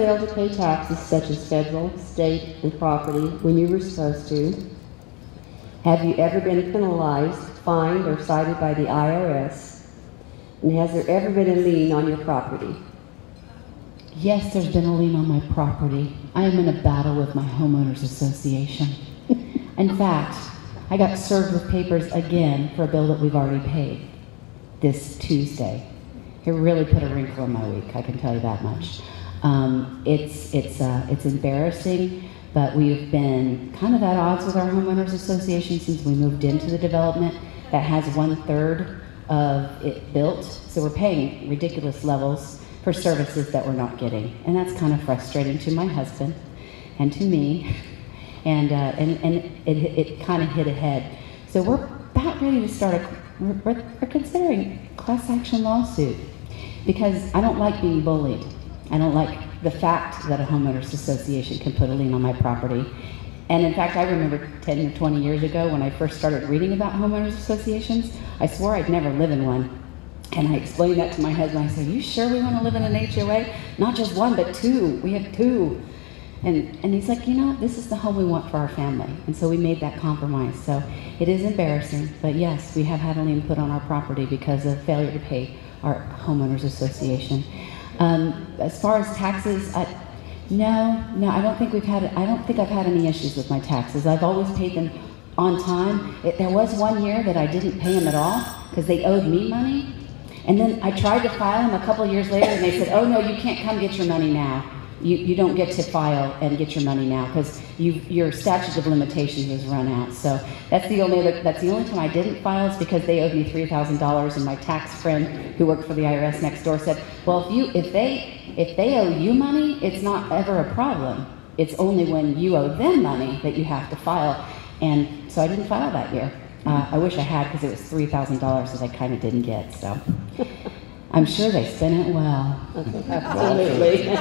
failed to pay taxes such as federal, state, and property when you were supposed to? Have you ever been penalized, fined, or cited by the IRS? And has there ever been a lien on your property? Yes, there's been a lien on my property. I am in a battle with my homeowners association. In fact, I got served with papers again for a bill that we've already paid this Tuesday. It really put a wrinkle in my week, I can tell you that much. It's embarrassing, but we've been kind of at odds with our homeowners association since we moved into the development that has 1/3 of it built. So we're paying ridiculous levels for services that we're not getting. And that's kind of frustrating to my husband and to me. And it kind of hit ahead. So we're about ready to start we're considering class action lawsuit because I don't like being bullied. I don't like the fact that a homeowners association can put a lien on my property. And in fact, I remember 10 or 20 years ago when I first started reading about homeowners associations, I swore I'd never live in one. And I explained that to my husband. I said, "You sure we want to live in an HOA? Not just one, but two. We have two." And he's like, "You know, this is the home we want for our family." And so we made that compromise. So it is embarrassing, but yes, we have had a lien put on our property because of failure to pay our homeowners association. As far as taxes, no, I don't think I've had any issues with my taxes. I've always paid them on time. There was one year that I didn't pay them at all because they owed me money. And then I tried to file them a couple of years later and they said, "Oh no, you can't come get your money now. You don't get to file and get your money now because your statute of limitations has run out." So that's the only time I didn't file is because they owed me $3,000, and my tax friend who worked for the IRS next door said, "Well, if they owe you money, it's not ever a problem. It's only when you owe them money that you have to file." And so I didn't file that year. I wish I had because it was $3,000 that I kind of didn't get. So I'm sure they spent it well. Absolutely.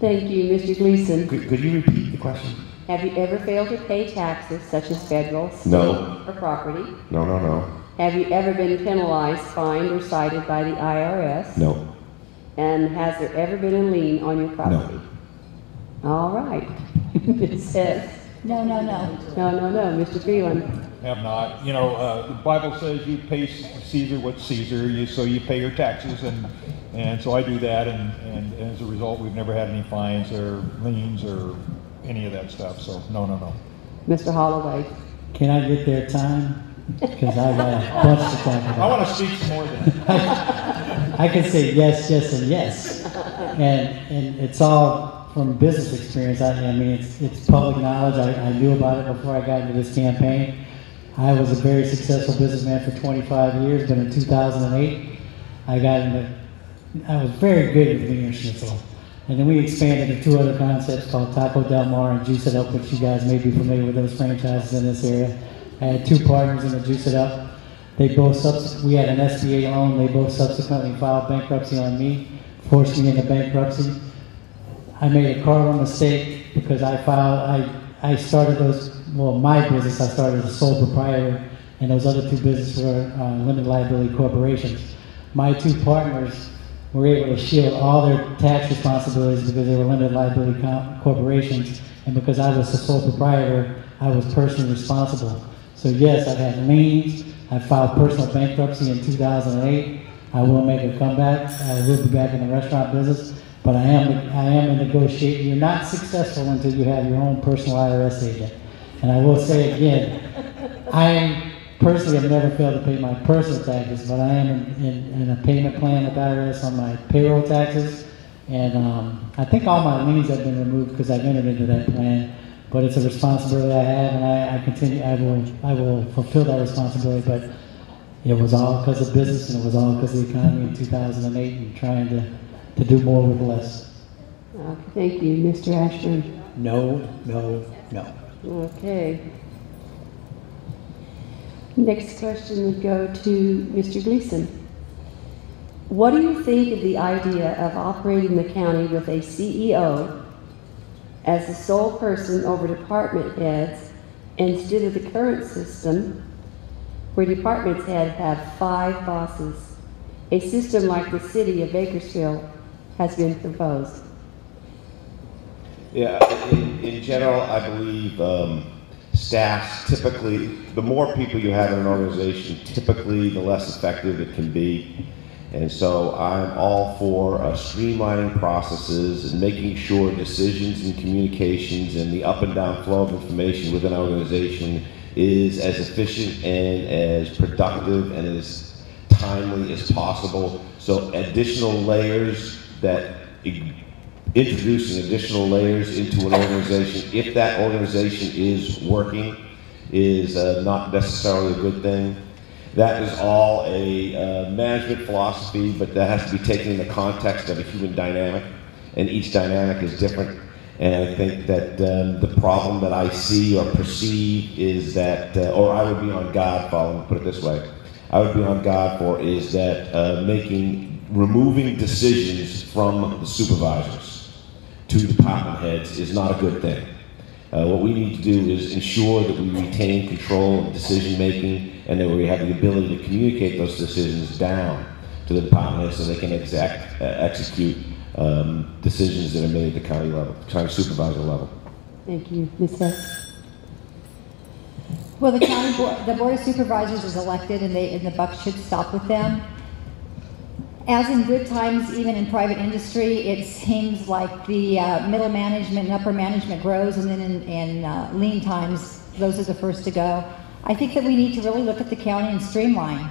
Thank you, Mr. Gleason. Could you repeat the question? Have you ever failed to pay taxes such as federal, state, No. or property? No. Have you ever been penalized, fined, or cited by the IRS? No. And has there ever been a lien on your property? No. All right. It says. No. No, Mr. Phelan. Have not. You know, the Bible says you pay Caesar what's Caesar, so you pay your taxes, and so I do that, and as a result, we've never had any fines or liens or any of that stuff, so no. Mr. Holloway. Can I get their time? Because I got a bunch to talk about. I want to speak some more then. I can say yes, and yes. And it's all from business experience. I mean, it's public knowledge. I knew about it before I got into this campaign. I was a very successful businessman for 25 years, but in 2008, I was very good at Wiener Schnitzel. And then we expanded to two other concepts called Taco Del Mar and Juice It Up, which you guys may be familiar with those franchises in this area. I had two partners in the Juice It Up. We had an SBA loan. They both subsequently filed bankruptcy on me, forced me into bankruptcy. I made a cardinal mistake because my business, I started as a sole proprietor, and those other two businesses were limited liability corporations. My two partners were able to shield all their tax responsibilities because they were limited liability corporations, and because I was a sole proprietor, I was personally responsible. So yes, I've had liens. I filed personal bankruptcy in 2008. I will make a comeback. I will be back in the restaurant business. But I am a negotiator. You're not successful until you have your own personal IRS agent. And I will say again, I personally have never failed to pay my personal taxes, but I am in a payment plan with IRS on my payroll taxes. And I think all my liens have been removed because I've entered into that plan. But it's a responsibility I have, and I will fulfill that responsibility. But it was all because of business, and it was all because of the economy in 2008 and trying to do more with less. Thank you, Mr. Ashburn. No. Okay. Next question would go to Mr. Gleason. What do you think of the idea of operating the county with a CEO as the sole person over department heads instead of the current system where department heads have 5 bosses? A system like the city of Bakersfield has been proposed. Yeah, in general, I believe staffs typically, the more people you have in an organization, typically the less effective it can be. And so I'm all for streamlining processes and making sure decisions and communications and the up and down flow of information within an organization is as efficient and as productive and as timely as possible. So additional layers that introducing additional layers into an organization, if that organization is working, is not necessarily a good thing. That is all a management philosophy, but that has to be taken in the context of a human dynamic, and each dynamic is different. And I think that the problem that I see or perceive is that, or I would be on guard for, let me put it this way, I would be on guard for is that removing decisions from the supervisors to department heads is not a good thing. What we need to do is ensure that we retain control of decision making and that we have the ability to communicate those decisions down to the department heads so they can execute decisions that are made at the county level, county supervisor level. Thank you. Ms. Hess? Well, the Board of Supervisors is elected and the buck should stop with them. As in good times, even in private industry, it seems like the middle management and upper management grows, and then in lean times, those are the first to go. I think that we need to really look at the county and streamline.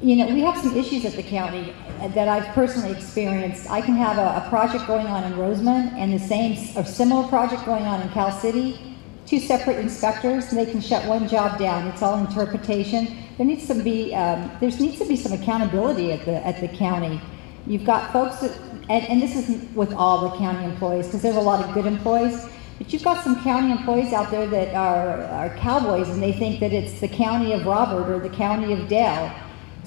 You know, we have some issues at the county that I've personally experienced. I can have a project going on in Roseman and the same or similar project going on in Cal City, two separate inspectors, and they can shut one job down. It's all interpretation. There needs to be some accountability at the county. You've got folks that, and this isn't with all the county employees because there's a lot of good employees, but you've got some county employees out there that are cowboys and they think that it's the county of Robert or the county of Dale.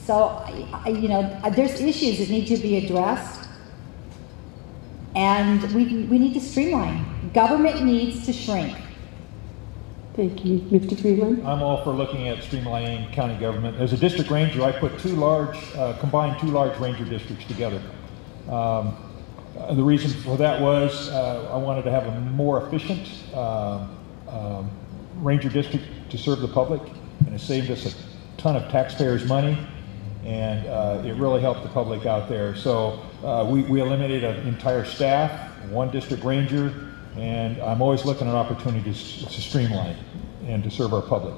So, you know, there's issues that need to be addressed, and we need to streamline. Government needs to shrink. Thank you. Mr. Freeland? I'm all for looking at streamlining county government. As a district ranger, I put combined two large ranger districts together. The reason for that was I wanted to have a more efficient ranger district to serve the public, and it saved us a ton of taxpayers' money, and it really helped the public out there. So we eliminated an entire staff, one district ranger, and I'm always looking at opportunities to streamline and to serve our public.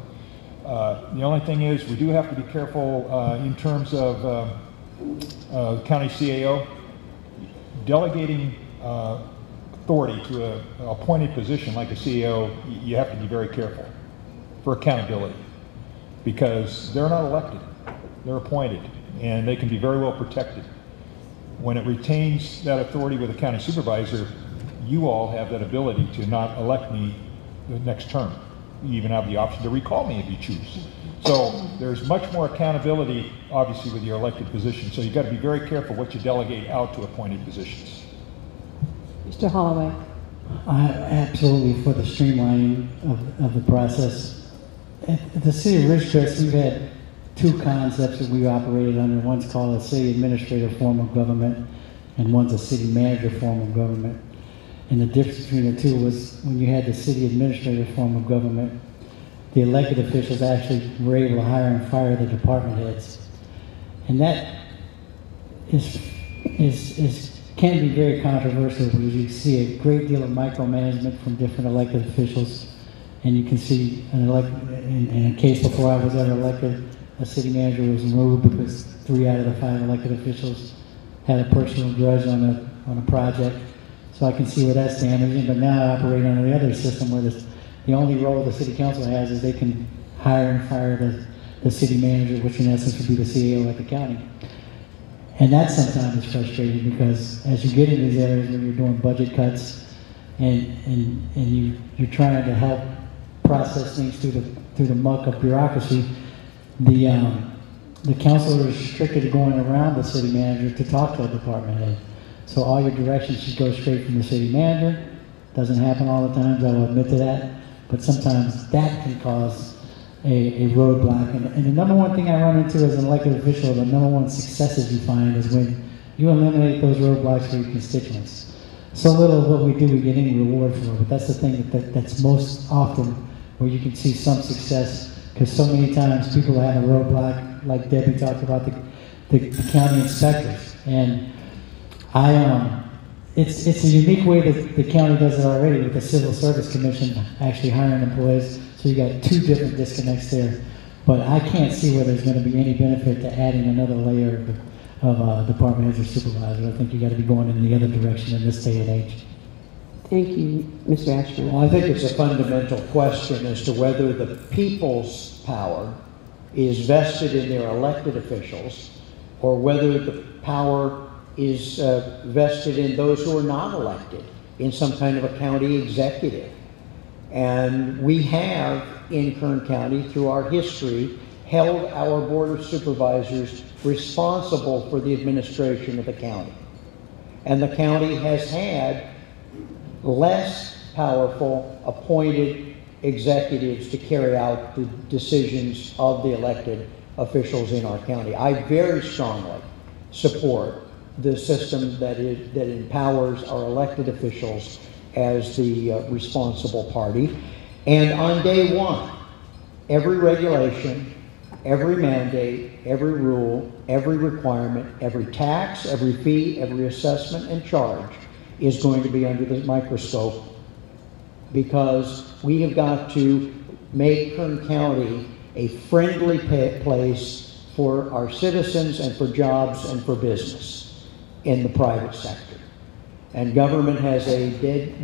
The only thing is we do have to be careful in terms of county CAO. Delegating authority to an appointed position like a CAO, you have to be very careful for accountability because they're not elected, they're appointed, and they can be very well protected. When it retains that authority with a county supervisor, you all have that ability to not elect me the next term. You even have the option to recall me if you choose. So there's much more accountability, obviously, with your elected position. So you've got to be very careful what you delegate out to appointed positions. Mr. Holloway? I'm absolutely for the streamlining of the process. At the city of Ridgecrest, we've had two concepts that we operated under. One's called a city administrator form of government, and one's a city manager form of government. And the difference between the two was when you had the city administrator form of government, the elected officials actually were able to hire and fire the department heads. And that can be very controversial because you see a great deal of micromanagement from different elected officials. And you can see in a case before I was ever elected, a city manager was removed because 3 out of the 5 elected officials had a personal grudge on a project. So I can see where that's damaging, but now I operate under the other system where the only role the city council has is they can hire and fire the city manager, which in essence would be the CEO at the county. And that sometimes is frustrating because as you get into these areas where you're doing budget cuts and you're trying to help process things through the muck of bureaucracy, the council is restricted to going around the city manager to talk to a department head. So all your directions should go straight from the city manager. Doesn't happen all the time, I will admit to that. But sometimes that can cause a roadblock. And the number one thing I run into as an elected official, the number one successes you find is when you eliminate those roadblocks for your constituents. so little of what we do we get any reward for, but that's the thing that's most often where you can see some success, because so many times people have a roadblock, like Debbie talked about the county inspectors. And it's a unique way that the county does it already with the Civil Service Commission actually hiring employees, so you got two different disconnects there. But I can't see where there's going to be any benefit to adding another layer of department heads or supervisors. I think you got to be going in the other direction in this day and age. Thank you, Mr. Ashburn. Well, I think it's a fundamental question as to whether the people's power is vested in their elected officials, or whether the power is vested in those who are not elected in some kind of a county executive. And we have in Kern County, through our history, held our Board of Supervisors responsible for the administration of the county. And the county has had less powerful appointed executives to carry out the decisions of the elected officials in our county. I very strongly support the system that empowers our elected officials as the responsible party. And on day one, every regulation, every mandate, every rule, every requirement, every tax, every fee, every assessment and charge is going to be under the microscope, because we have got to make Kern County a friendly place for our citizens and for jobs and for business in the private sector. And government has a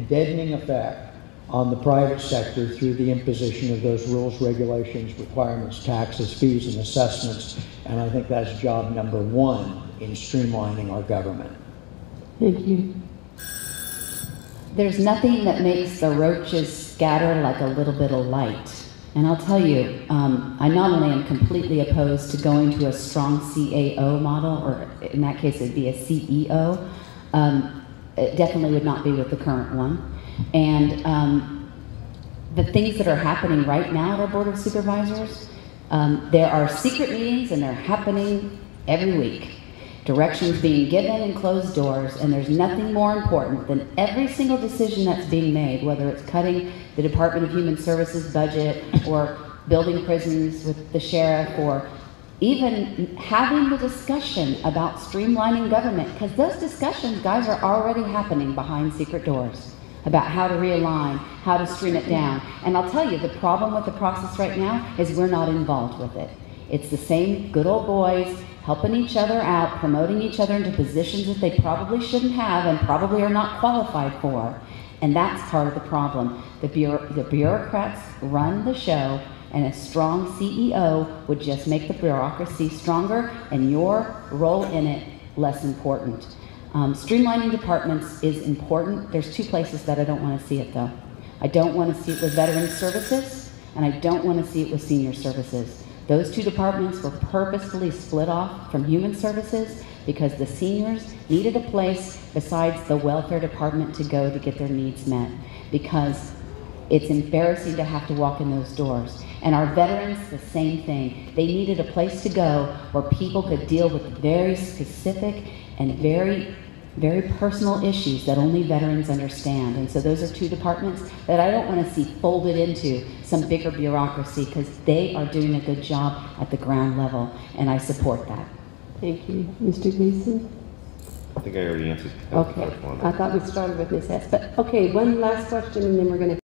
deadening effect on the private sector through the imposition of those rules, regulations, requirements, taxes, fees, and assessments. And I think that's job number one in streamlining our government. Thank you. There's nothing that makes the roaches scatter like a little bit of light. And I'll tell you, I not only am completely opposed to going to a strong CAO model, or in that case it'd be a CEO, it definitely would not be with the current one. And the things that are happening right now at our Board of Supervisors, there are secret meetings and they're happening every week. Directions being given in closed doors, and there's nothing more important than every single decision that's being made, whether it's cutting the Department of Human Services budget, or building prisons with the sheriff, or even having the discussion about streamlining government, because those discussions, guys, are already happening behind secret doors about how to realign, how to stream it down. And I'll tell you, the problem with the process right now is we're not involved with it. It's the same good old boys helping each other out, promoting each other into positions that they probably shouldn't have and probably are not qualified for. And that's part of the problem. The bureaucrats run the show, and a strong CEO would just make the bureaucracy stronger and your role in it less important. Streamlining departments is important. There's two places that I don't want to see it, though. I don't want to see it with veteran services, and I don't want to see it with senior services. Those two departments were purposefully split off from human services because the seniors needed a place besides the welfare department to go to get their needs met, because it's embarrassing to have to walk in those doors. And our veterans, the same thing. They needed a place to go where people could deal with very specific and very personal issues that only veterans understand. And so those are two departments that I don't want to see folded into some bigger bureaucracy, because they are doing a good job at the ground level, and I support that. Thank you. Mr. Gleason? I think I already answered. Okay. I thought we started with Ms. Hess, but okay, one last question and then we're going to